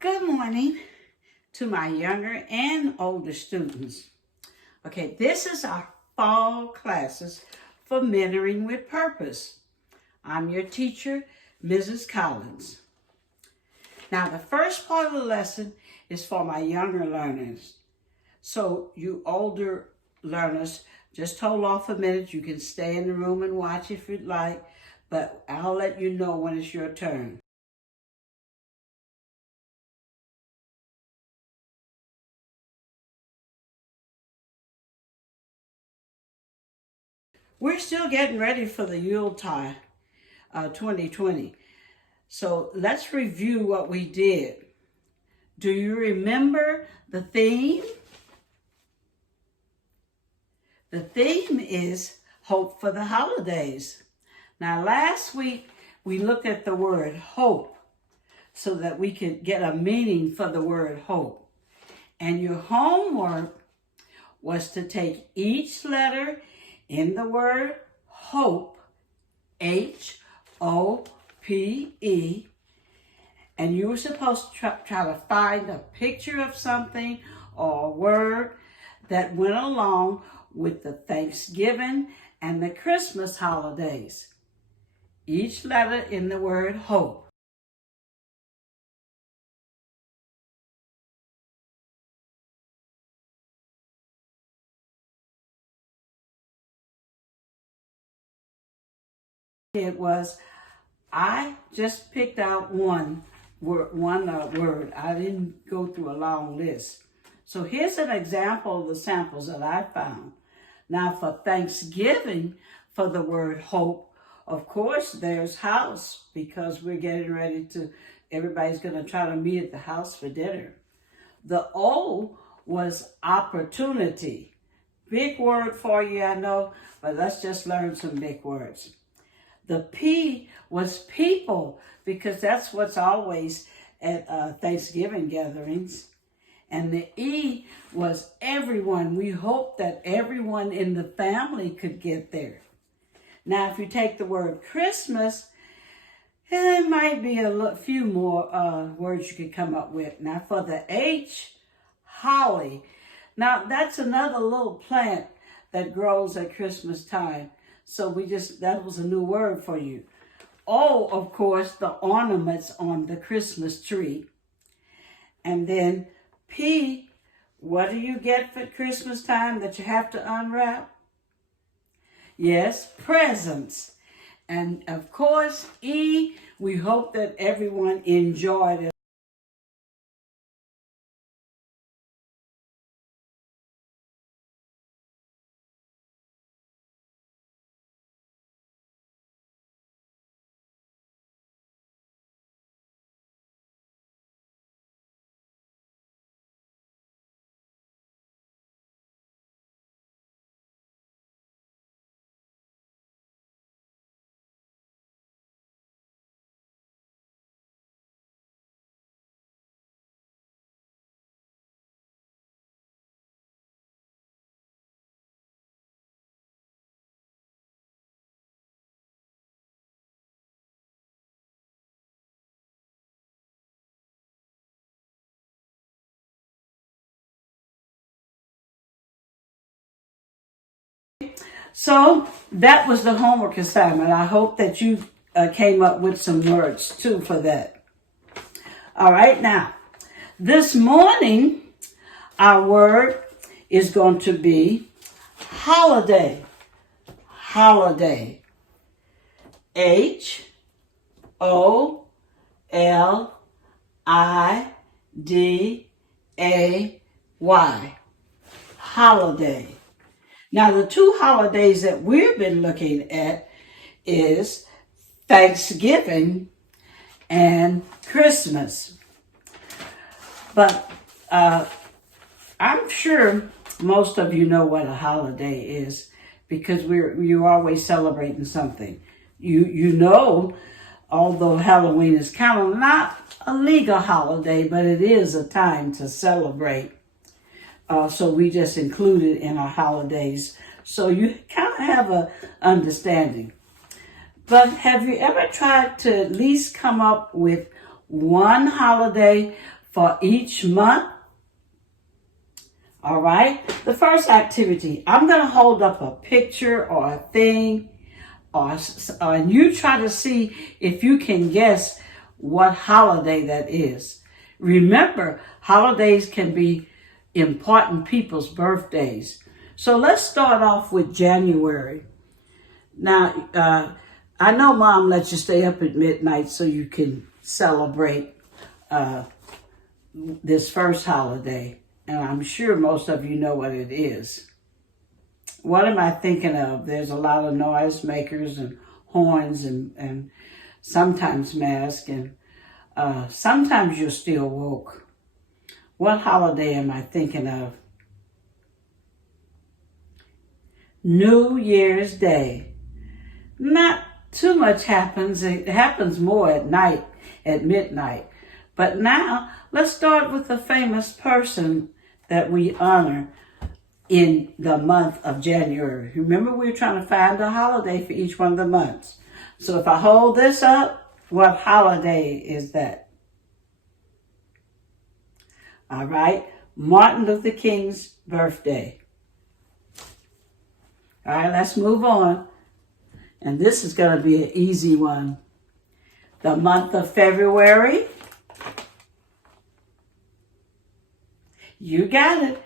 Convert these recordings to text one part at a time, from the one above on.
Good morning to my younger and older students. Okay, this is our fall classes for Mentoring with Purpose. I'm your teacher, Mrs. Collins. Now, the first part of the lesson is for my younger learners. So you older learners, just hold off a minute. You can stay in the room and watch if you'd like, but I'll let you know when it's your turn. We're still getting ready for the Yuletide 2020. So let's review what we did. Do you remember the theme? The theme is Hope for the Holidays. Now, last week, we looked at the word hope so that we could get a meaning for the word hope. And your homework was to take each letter in the word hope, H-O-P-E, and you were supposed to try to find a picture of something or a word that went along with the Thanksgiving and the Christmas holidays. Each letter in the word hope. It was, I just picked out one word. I didn't go through a long list. So here's an example of the samples that I found. Now for Thanksgiving, for the word hope, of course, there's house, because we're getting ready to, everybody's going to try to meet at the house for dinner. The O was opportunity. Big word for you, I know, but let's just learn some big words. The P was people, because that's what's always at Thanksgiving gatherings. And the E was everyone. We hope that everyone in the family could get there. Now, if you take the word Christmas, there might be a few more words you could come up with. Now, for the H, holly. Now, that's another little plant that grows at Christmas time. So that was a new word for you. O, of course, the ornaments on the Christmas tree. And then P, what do you get for Christmas time that you have to unwrap? Yes, presents. And of course, E, we hope that everyone enjoyed it. So that was the homework assignment. I hope that you came up with some words too for that. All right, now, this morning, our word is going to be holiday. Holiday. H-O-L-I-D-A-Y. Holiday. Now, the two holidays that we've been looking at is Thanksgiving and Christmas. But I'm sure most of you know what a holiday is, because you're always celebrating something. You know, although Halloween is kind of not a legal holiday, but it is a time to celebrate. So we just include it in our holidays, so you kind of have a understanding. But have you ever tried to at least come up with one holiday for each month. All right. The first activity, I'm going to hold up a picture or a thing, and you try to see if you can guess what holiday that is. Remember, holidays can be important people's birthdays. So let's start off with January. Now, I know Mom lets you stay up at midnight so you can celebrate this first holiday. And I'm sure most of you know what it is. What am I thinking of? There's a lot of noise makers and horns and sometimes masks, and sometimes you're still woke. What holiday am I thinking of? New Year's Day. Not too much happens. It happens more at night, at midnight. But now, let's start with a famous person that we honor in the month of January. Remember, we're trying to find a holiday for each one of the months. So if I hold this up, what holiday is that? All right, Martin Luther King's birthday. All right, let's move on. And this is going to be an easy one. The month of February. You got it.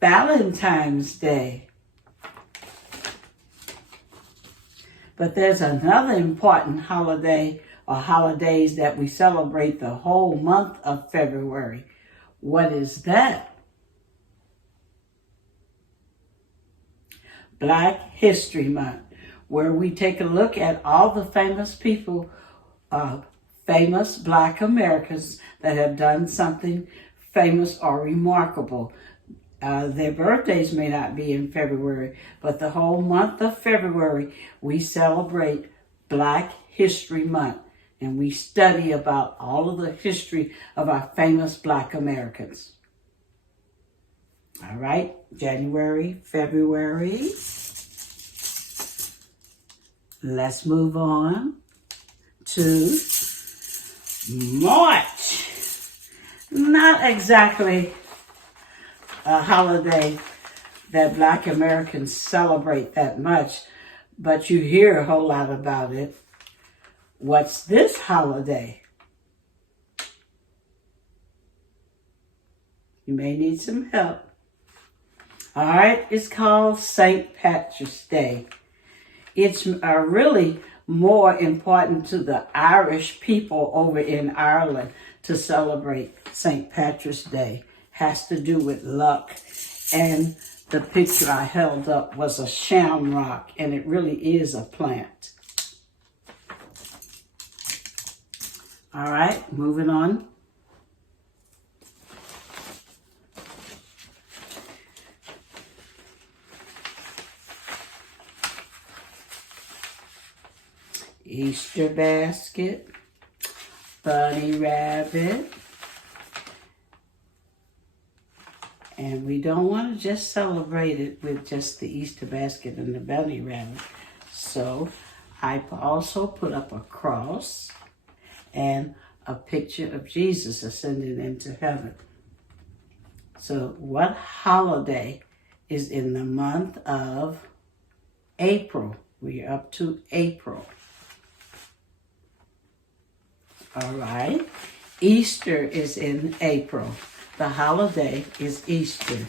Valentine's Day. But there's another important holiday or holidays that we celebrate the whole month of February. What is that? Black History Month, where we take a look at all the famous people, famous Black Americans that have done something famous or remarkable. Their birthdays may not be in February, but the whole month of February, we celebrate Black History Month, and we study about all of the history of our famous Black Americans. All right, January, February. Let's move on to March. Not exactly a holiday that Black Americans celebrate that much, but you hear a whole lot about it. What's this holiday? You may need some help. All right, it's called St. Patrick's Day. It's really more important to the Irish people over in Ireland to celebrate St. Patrick's Day. Has to do with luck. And the picture I held up was a shamrock, and it really is a plant. All right, moving on. Easter basket, bunny rabbit. And we don't want to just celebrate it with just the Easter basket and the bunny rabbit. So I also put up a cross and a picture of Jesus ascending into heaven. So what holiday is in the month of April? We are up to April. All right. Easter is in April. The holiday is Easter.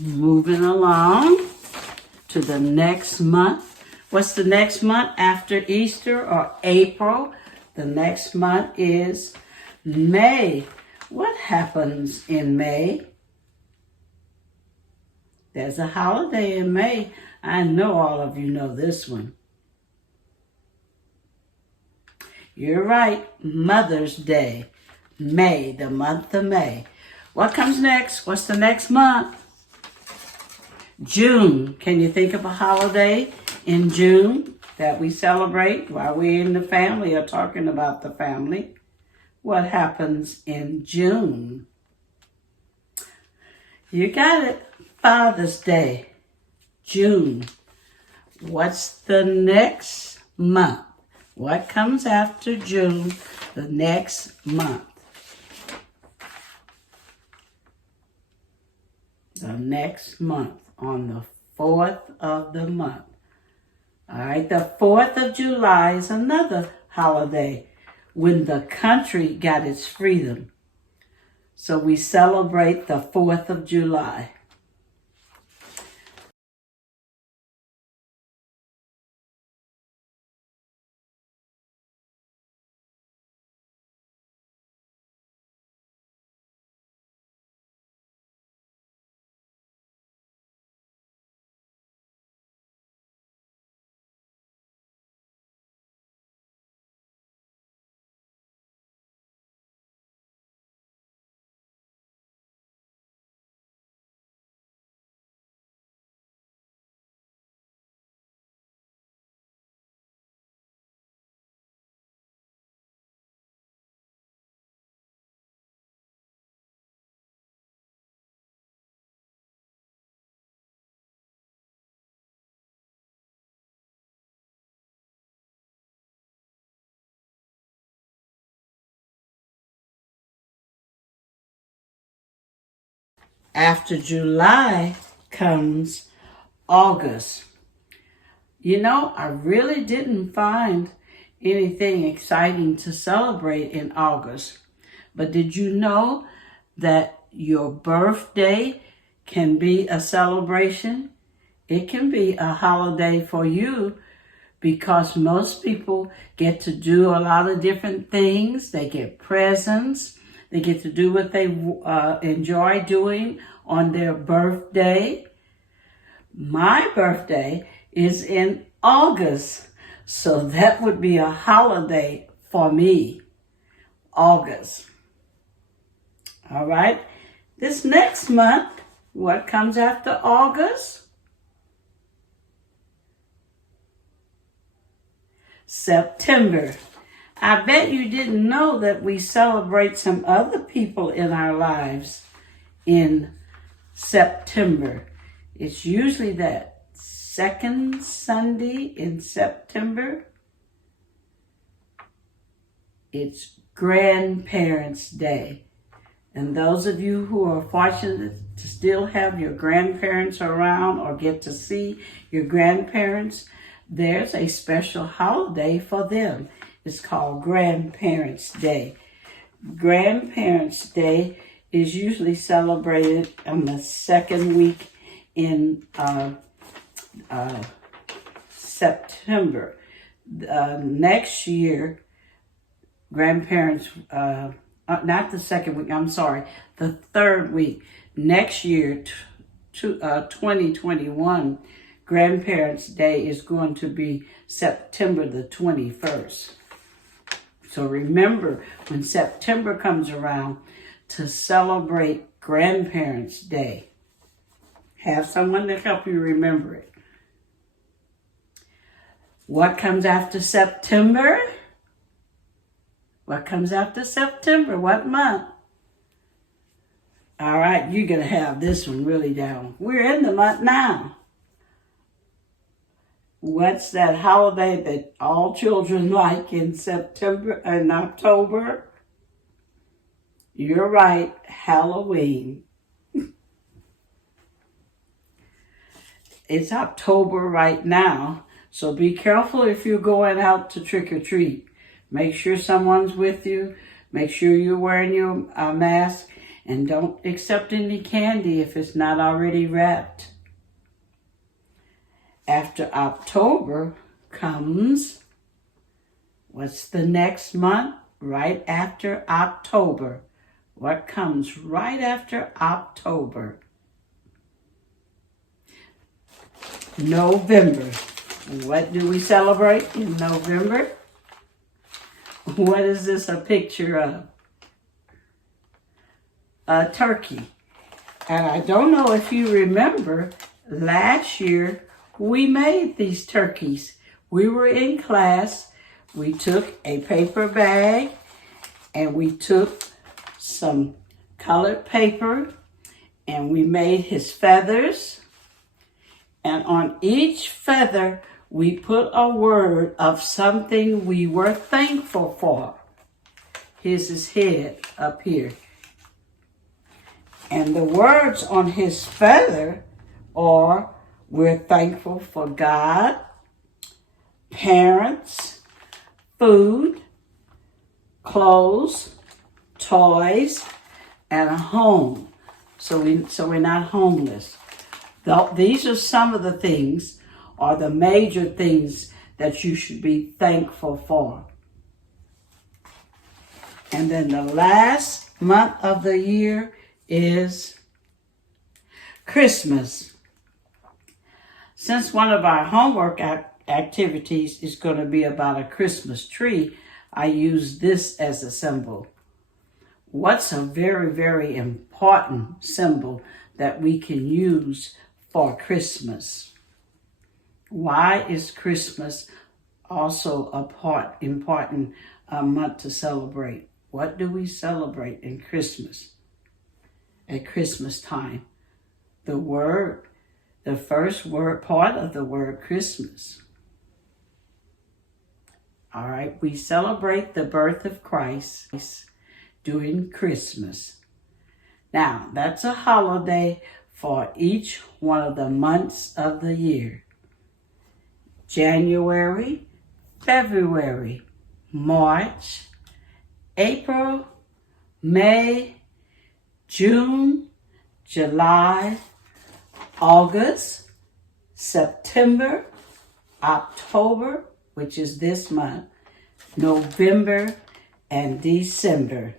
Moving along to the next month. What's the next month after Easter or April? The next month is May. What happens in May? There's a holiday in May. I know all of you know this one. You're right, Mother's Day. May, the month of May. What comes next? What's the next month? June. Can you think of a holiday in June that we celebrate while we're in the family or talking about the family? What happens in June? You got it. Father's Day. June. What's the next month? What comes after June, the next month? The next month, on the 4th of the month. All right, the 4th of July is another holiday when the country got its freedom. So we celebrate the 4th of July. After July comes August. You know, I really didn't find anything exciting to celebrate in August. But did you know that your birthday can be a celebration? It can be a holiday for you because most people get to do a lot of different things. They get presents. They get to do what they enjoy doing on their birthday. My birthday is in August, so that would be a holiday for me, August. All right, this next month, what comes after August? September. I bet you didn't know that we celebrate some other people in our lives in September. It's usually that second Sunday in September. It's Grandparents' Day. And those of you who are fortunate to still have your grandparents around or get to see your grandparents, there's a special holiday for them. It's called Grandparents' Day. Grandparents' Day is usually celebrated on the second week in September. Next year, grandparents, not the second week, I'm sorry, the third week. Next year, 2021, Grandparents' Day is going to be September the 21st. So remember, when September comes around, to celebrate Grandparents' Day. Have someone to help you remember it. What comes after September? What comes after September? What month? All right, you're going to have this one really down. We're in the month now. What's that holiday that all children like in September and October? You're right, Halloween. It's October right now, so be careful if you're going out to trick or treat. Make sure someone's with you. Make sure you're wearing your mask, and don't accept any candy if it's not already wrapped. After October comes, what's the next month? Right after October. What comes right after October? November. What do we celebrate in November? What is this a picture of? A turkey. And I don't know if you remember, last year we made these turkeys. We were in class. We took a paper bag and we took some colored paper and we made his feathers. And on each feather, we put a word of something we were thankful for. Here's his head up here. And the words on his feather are, we're thankful for God, parents, food, clothes, toys, and a home. So we're not homeless. These are some of the things, or the major things, that you should be thankful for. And then the last month of the year is Christmas. Since one of our homework activities is going to be about a Christmas tree, I use this as a symbol. What's a very, very important symbol that we can use for Christmas? Why is Christmas also important month to celebrate? What do we celebrate in Christmas? At Christmas time, the first word, part of the word Christmas. All right, we celebrate the birth of Christ during Christmas. Now, that's a holiday for each one of the months of the year. January, February, March, April, May, June, July, August, September, October, which is this month, November, and December.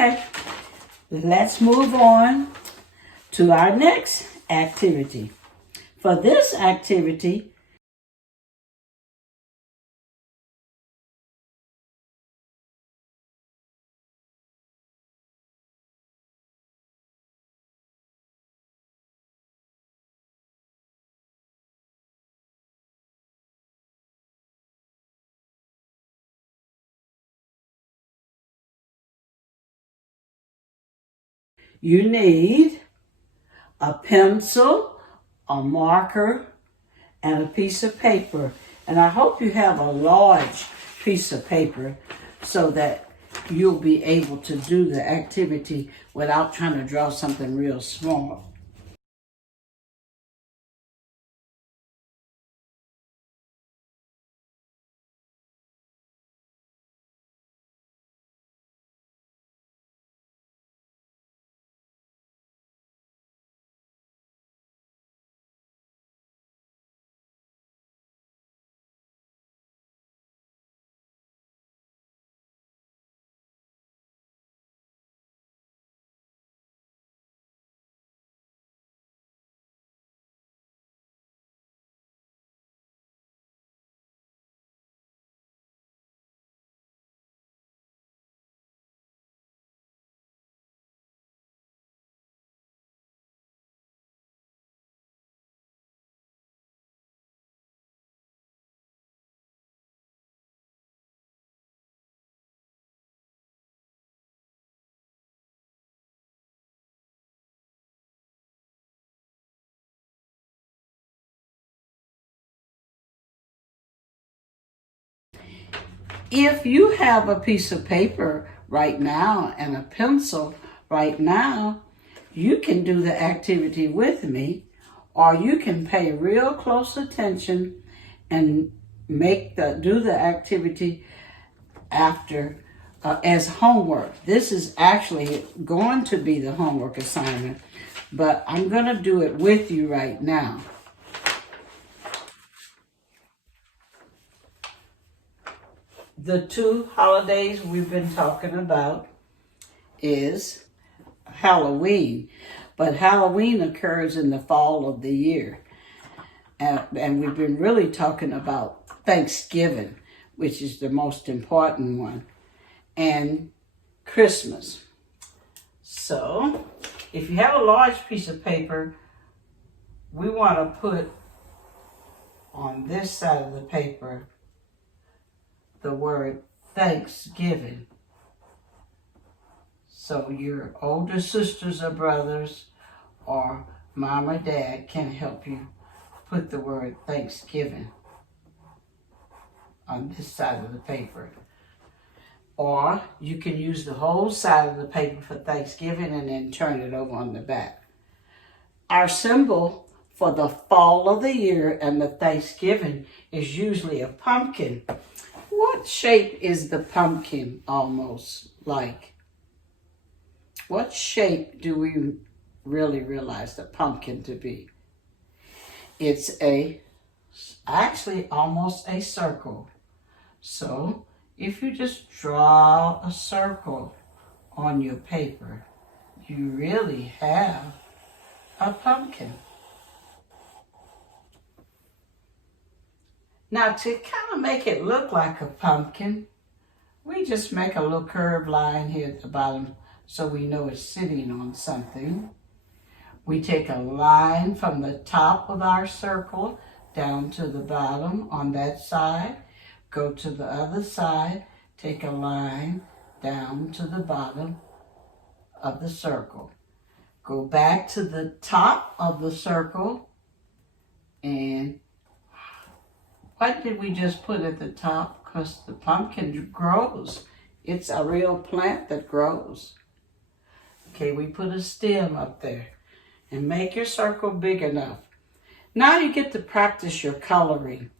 Okay, let's move on to our next activity. For this activity, you need a pencil, a marker, and a piece of paper. And I hope you have a large piece of paper so that you'll be able to do the activity without trying to draw something real small. If you have a piece of paper right now and a pencil right now, you can do the activity with me, or you can pay real close attention and do the activity after as homework. This is actually going to be the homework assignment, but I'm going to do it with you right now. The two holidays we've been talking about is Halloween. But Halloween occurs in the fall of the year. And we've been really talking about Thanksgiving, which is the most important one, and Christmas. So, if you have a large piece of paper, we want to put on this side of the paper the word Thanksgiving. So your older sisters or brothers or mom or dad can help you put the word Thanksgiving on this side of the paper. Or you can use the whole side of the paper for Thanksgiving and then turn it over on the back. Our symbol for the fall of the year and the Thanksgiving is usually a pumpkin. What shape is the pumpkin almost like? What shape do we really realize the pumpkin to be? It's actually almost a circle. So if you just draw a circle on your paper, you really have a pumpkin. Now to kind of make it look like a pumpkin, we just make a little curved line here at the bottom so we know it's sitting on something. We take a line from the top of our circle down to the bottom on that side, go to the other side, take a line down to the bottom of the circle. Go back to the top of the circle, and what did we just put at the top? Because the pumpkin grows. It's a real plant that grows. Okay, we put a stem up there. And make your circle big enough. Now you get to practice your coloring.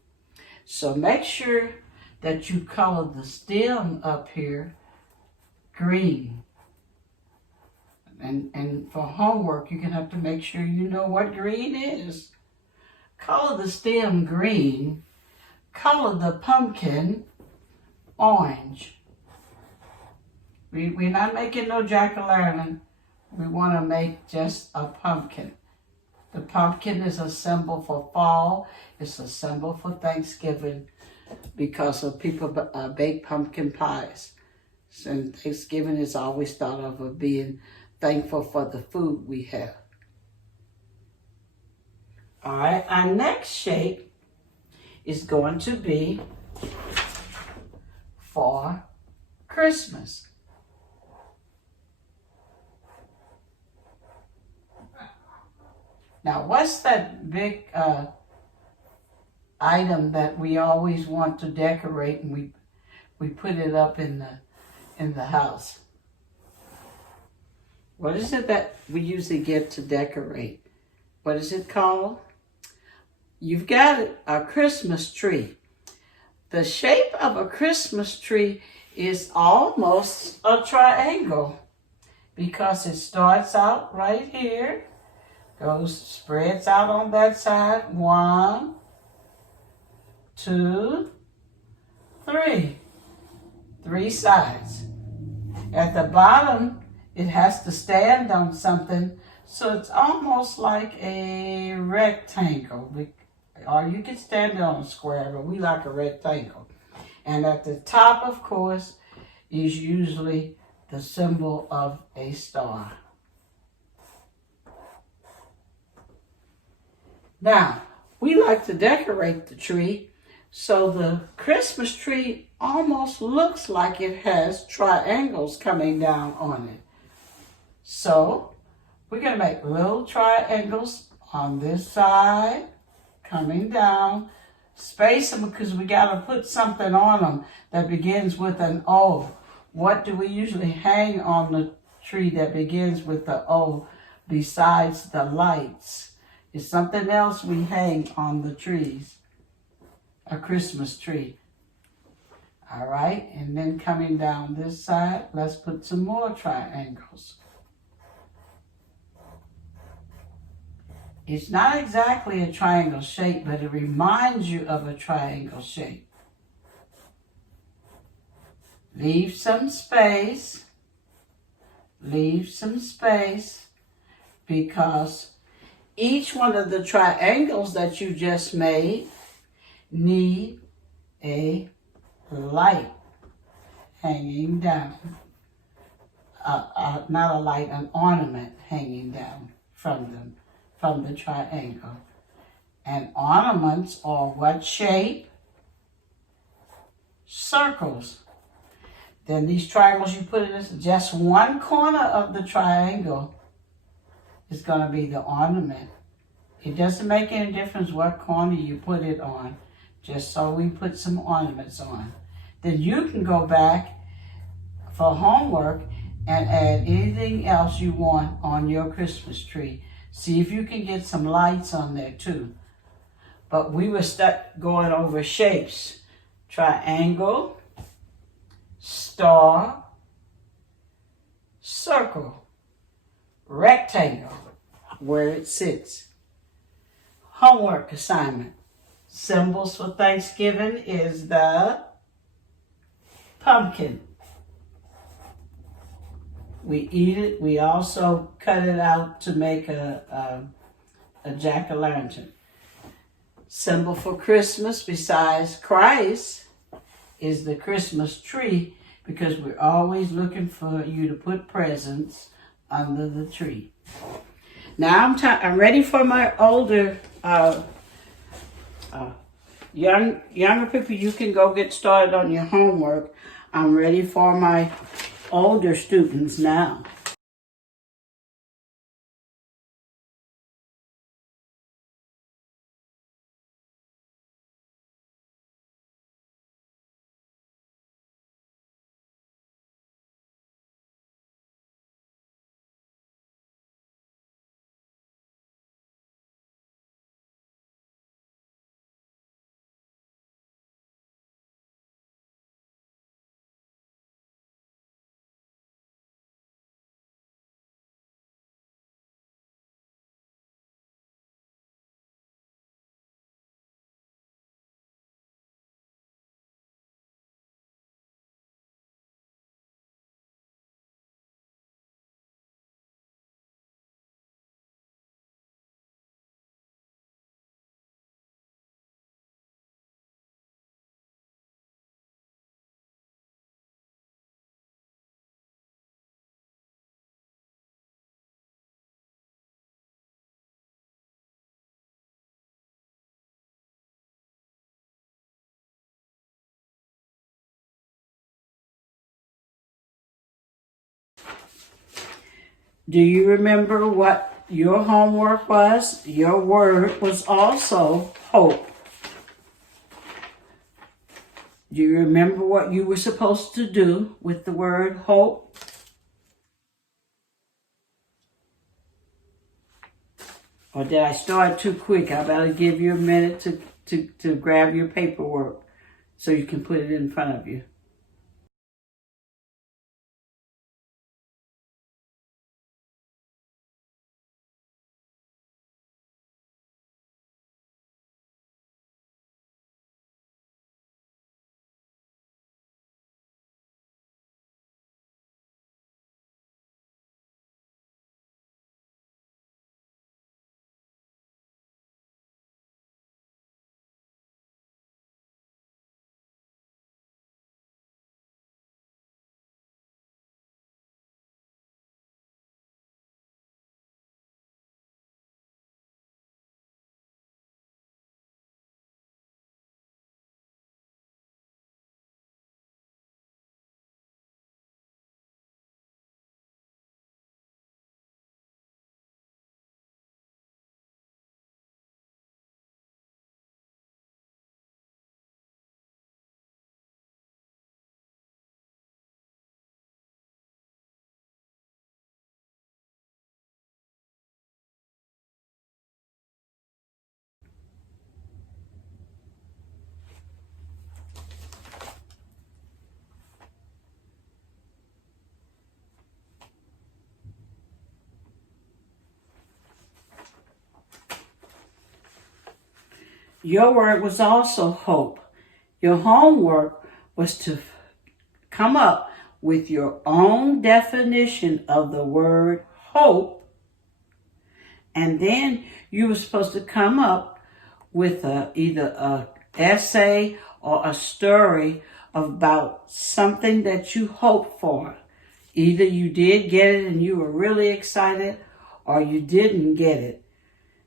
So make sure that you color the stem up here green. And for homework, you're going to have to make sure you know what green is. Color the stem green. Color the pumpkin orange. We're not making no jack-o'-lantern. We want to make just a pumpkin. The pumpkin is a symbol for fall. It's a symbol for Thanksgiving because of people bake pumpkin pies. And Thanksgiving is always thought of being thankful for the food we have. All right, our next shape is going to be for Christmas. Now, what's that big item that we always want to decorate and we put it up in the house? What is it that we usually get to decorate? What is it called? You've got it, a Christmas tree. The shape of a Christmas tree is almost a triangle because it starts out right here. Spreads out on that side. 1, 2, 3. 3 sides. At the bottom, it has to stand on something, so it's almost like a rectangle. Or you can stand it on a square, but we like a rectangle. And at the top, of course, is usually the symbol of a star. Now, we like to decorate the tree, so the Christmas tree almost looks like it has triangles coming down on it. So, we're going to make little triangles on this side, coming down, space them because we got to put something on them that begins with an O. What do we usually hang on the tree that begins with the O besides the lights? It's something else we hang on the trees, a Christmas tree. All right, and then coming down this side, let's put some more triangles. It's not exactly a triangle shape, but it reminds you of a triangle shape. Leave some space. Leave some space because each one of the triangles that you just made need a light hanging down. Not a light, an ornament hanging down from the triangle. And ornaments are what shape? Circles. Then these triangles you put in just one corner of the triangle is going to be the ornament. It doesn't make any difference what corner you put it on, just so we put some ornaments on. Then you can go back for homework and add anything else you want on your Christmas tree. See if you can get some lights on there too. But we were stuck going over shapes. Triangle, star, circle, rectangle, where it sits. Homework assignment. Symbols for Thanksgiving is the pumpkin. We eat it. We also cut it out to make a jack-o'-lantern. Symbol for Christmas besides Christ is the Christmas tree, because we're always looking for you to put presents under the tree. Now I'm ready for my older, younger people. You can go get started on your homework. I'm ready for my older students now. Do you remember what your homework was? Your word was also hope. Do you remember what you were supposed to do with the word hope? Or did I start too quick? I better give you a minute to grab your paperwork so you can put it in front of you. Your word was also hope. Your homework was to come up with your own definition of the word hope And then you were supposed to come up with either a essay or a story about something that you hoped for. Either you did get it and you were really excited, or you didn't get it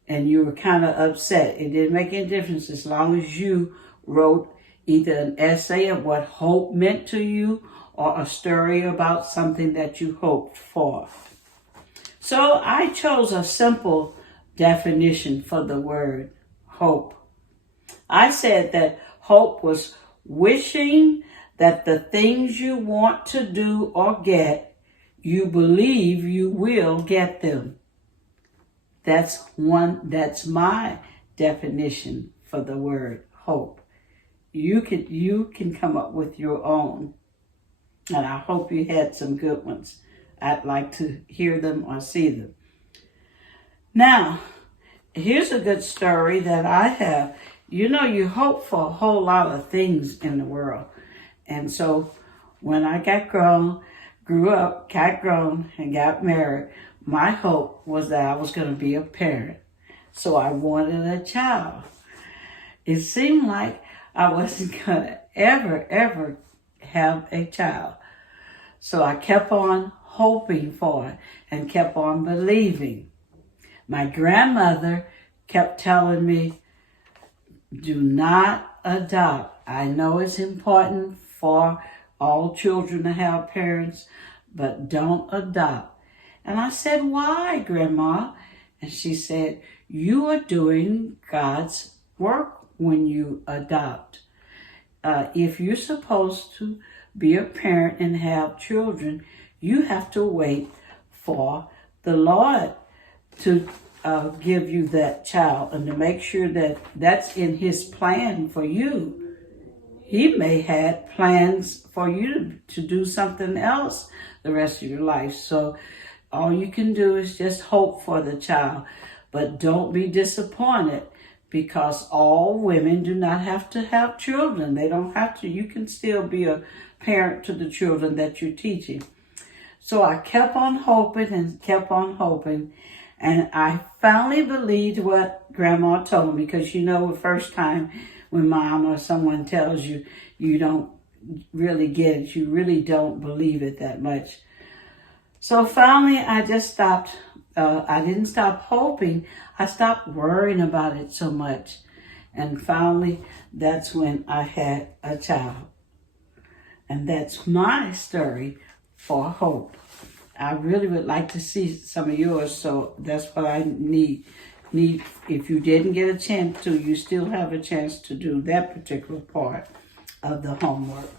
and you were kind of upset. It didn't make any difference as long as you wrote either an essay of what hope meant to you or a story about something that you hoped for. So I chose a simple definition for the word hope. I said that hope was wishing that the things you want to do or get, you believe you will get them. That's my definition for the word hope. You can come up with your own. And I hope you had some good ones. I'd like to hear them or see them. Now, here's a good story that I have. You know, you hope for a whole lot of things in the world. And so when I grew up, got grown, and got married, my hope was that I was going to be a parent. So I wanted a child. It seemed like I wasn't going to ever have a child. So I kept on hoping for it and kept on believing. My grandmother kept telling me, do not adopt. I know it's important for all children to have parents, but don't adopt. And I said, why, Grandma? And she said, you are doing God's work when you adopt. If you're supposed to be a parent and have children, you have to wait for the Lord to give you that child and to make sure that that's in his plan for you. He may have plans for you to do something else the rest of your life. So all you can do is just hope for the child. But don't be disappointed, because all women do not have to have children. They don't have to. You can still be a parent to the children that you're teaching. So I kept on hoping and kept on hoping. And I finally believed what Grandma told me, because you know the first time when Mom or someone tells you, you don't really get it. You really don't believe it that much. So finally I just stopped. I didn't stop hoping. I stopped worrying about it so much. And finally, that's when I had a child. And that's my story for hope. I really would like to see some of yours, so that's what I need. If you didn't get a chance to, you still have a chance to do that particular part of the homework.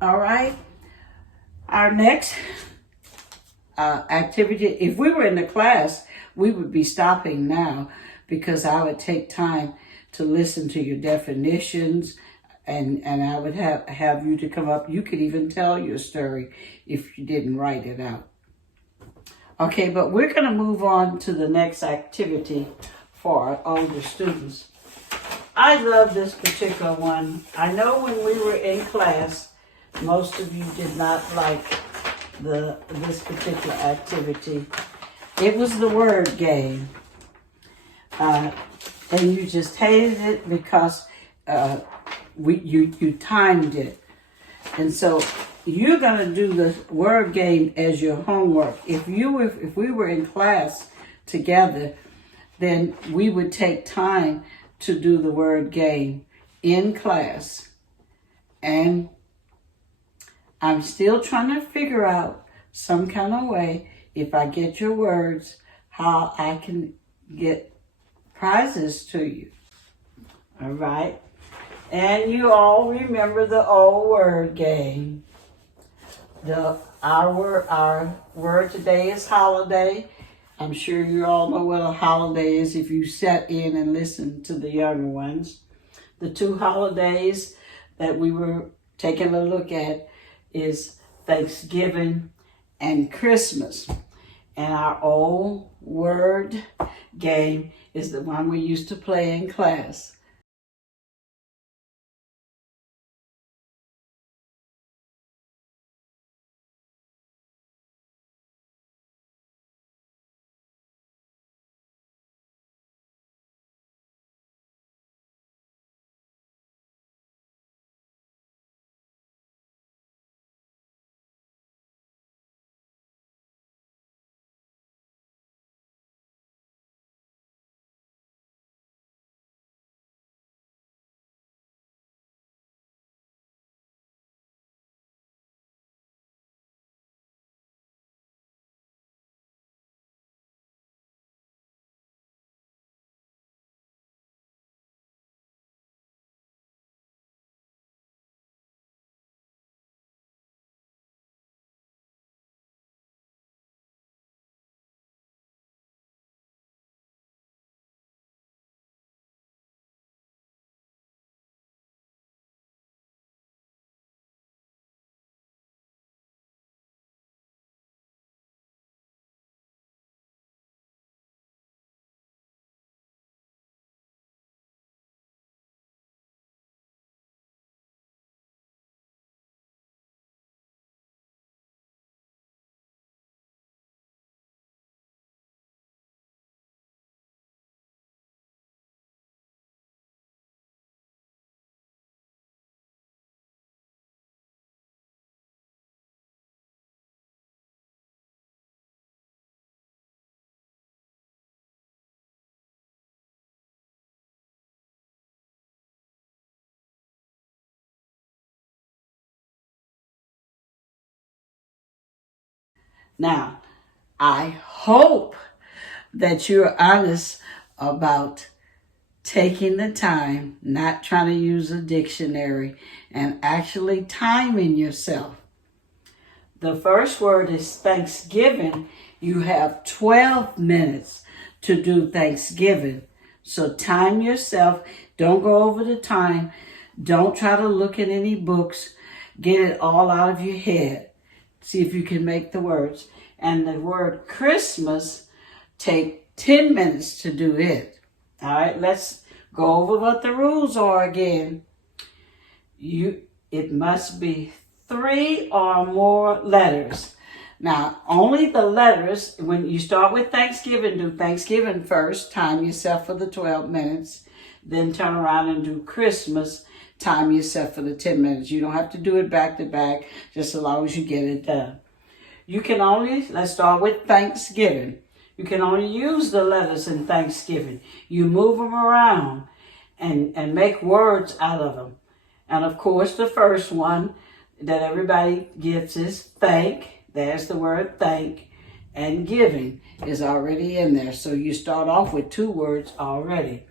All right. Our next activity, if we were in the class, we would be stopping now, because I would take time to listen to your definitions, and I would have you to come up. You could even tell your story if you didn't write it out. Okay, but we're going to move on to the next activity for our older students. I love this particular one. I know when we were in class, most of you did not like this particular activity. It was the word game. And you just hated it because you timed it. And so you're going to do the word game as your homework. If we were in class together, then we would take time to do the word game in class. And I'm still trying to figure out some kind of way, if I get your words, how I can get prizes to you. All right? And you all remember the old word game. Our word today is holiday. I'm sure you all know what a holiday is if you sat in and listened to the younger ones. The two holidays that we were taking a look at is Thanksgiving and Christmas. And our old word game is the one we used to play in class. Now, I hope that you're honest about taking the time, not trying to use a dictionary, and actually timing yourself. The first word is Thanksgiving. You have 12 minutes to do Thanksgiving. So time yourself. Don't go over the time. Don't try to look at any books. Get it all out of your head. See if you can make the words. And the word Christmas, take 10 minutes to do it. All right, let's go over what the rules are again. It must be 3 or more letters. Now, only the letters, when you start with Thanksgiving, do Thanksgiving first, time yourself for the 12 minutes, then turn around and do Christmas, time yourself for the 10 minutes. You don't have to do it back to back, just as long as you get it done. You can only, let's start with Thanksgiving. You can only use the letters in Thanksgiving. You move them around and make words out of them. And of course, the first one that everybody gets is thank. There's the word thank. And giving is already in there. So you start off with 2 words already.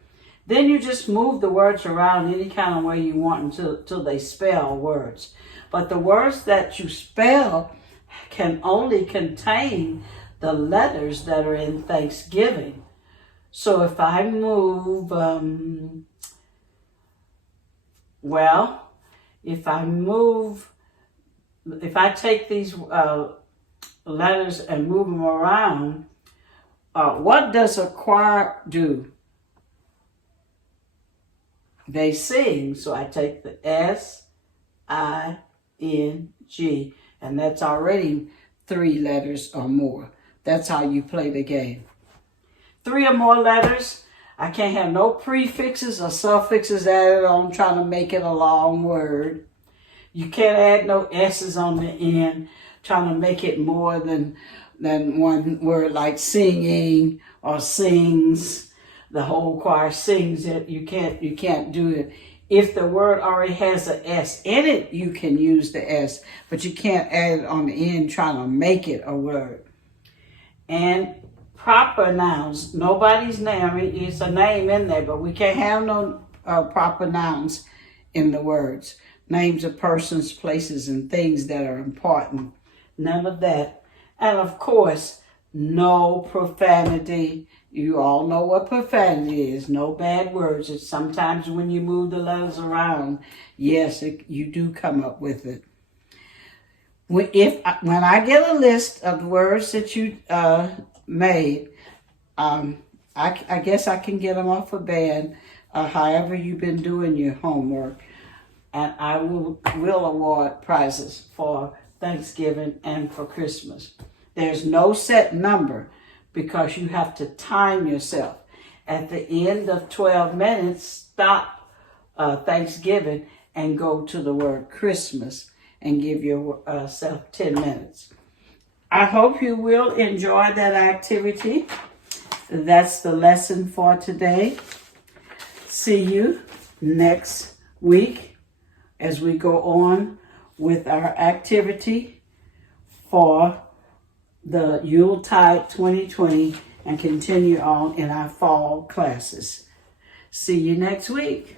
Then you just move the words around any kind of way you want until they spell words. But the words that you spell can only contain the letters that are in Thanksgiving. So if I move, if I take these letters and move them around, what does a choir do? They sing. So I take the S-I-N-G, and that's already 3 letters or more. That's how you play the game. 3 or more letters. I can't have no prefixes or suffixes added on trying to make it a long word. You can't add no S's on the end trying to make it more than one word, like singing or sings. The whole choir sings it. You can't do it. If the word already has an S in it, you can use the S, but you can't add it on the end trying to make it a word. And proper nouns, nobody's name. I mean, it's a name in there, but we can't have no proper nouns in the words. Names of persons, places, and things that are important. None of that. And of course, no profanity. You all know what profanity is. No bad words. It's sometimes when you move the letters around, yes, you do come up with it. When I get a list of words that you made, I guess I can get them off a band, however you've been doing your homework, and I will award prizes for Thanksgiving and for Christmas. There's no set number because you have to time yourself. At the end of 12 minutes, stop Thanksgiving and go to the word Christmas and give yourself 10 minutes. I hope you will enjoy that activity. That's the lesson for today. See you next week as we go on with our activity for the Yuletide 2020 and continue on in our fall classes. See you next week.